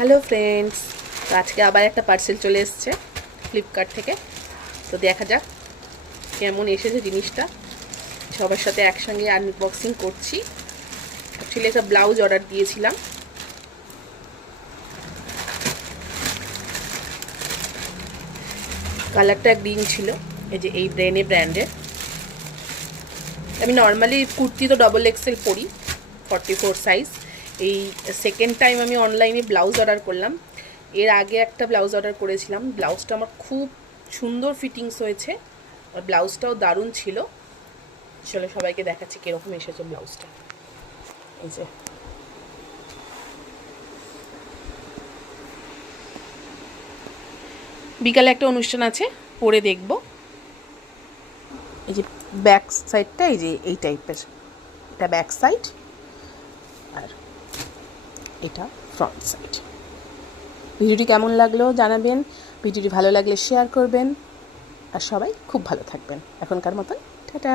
Hello friends, তো আজকে আবার একটা পার্সেল চলে এসছে ফ্লিপকার্ট থেকে। তো দেখা যাক কেমন এসেছে জিনিসটা, সবার সাথে একসঙ্গে আনবক্সিং করছি। অ্যাকচুয়ালি একটা ব্লাউজ অর্ডার দিয়েছিলাম। কালারটা গ্রিন ছিল, এই যে এই ব্র্যান্ডের। আমি নর্মালি কুর্তি তো ডবল এক্সেল পরি, 44 সাইজ। এই সেকেন্ড টাইম আমি অনলাইনে ব্লাউজ অর্ডার করলাম। এর আগে একটা ব্লাউজ অর্ডার করেছিলাম, ব্লাউজটা আমার খুব সুন্দর ফিটিংস হয়েছে আর ব্লাউজটাও দারুণ ছিল। চলো সবাইকে দেখাচ্ছি কীরকম এসেছে ব্লাউজটা। এই যে বিকালে একটা অনুষ্ঠান আছে, পরে দেখব। এই যে ব্যাক সাইডটা এই যে এই টাইপের, এটা ব্যাক সাইড আর এটা ফ্রন্ট সাইড। ভিডিওটি কেমন লাগলো জানাবেন, ভিডিওটি ভালো লাগলে শেয়ার করবেন আর সবাই খুব ভালো থাকবেন। এখনকার মতন টাটা।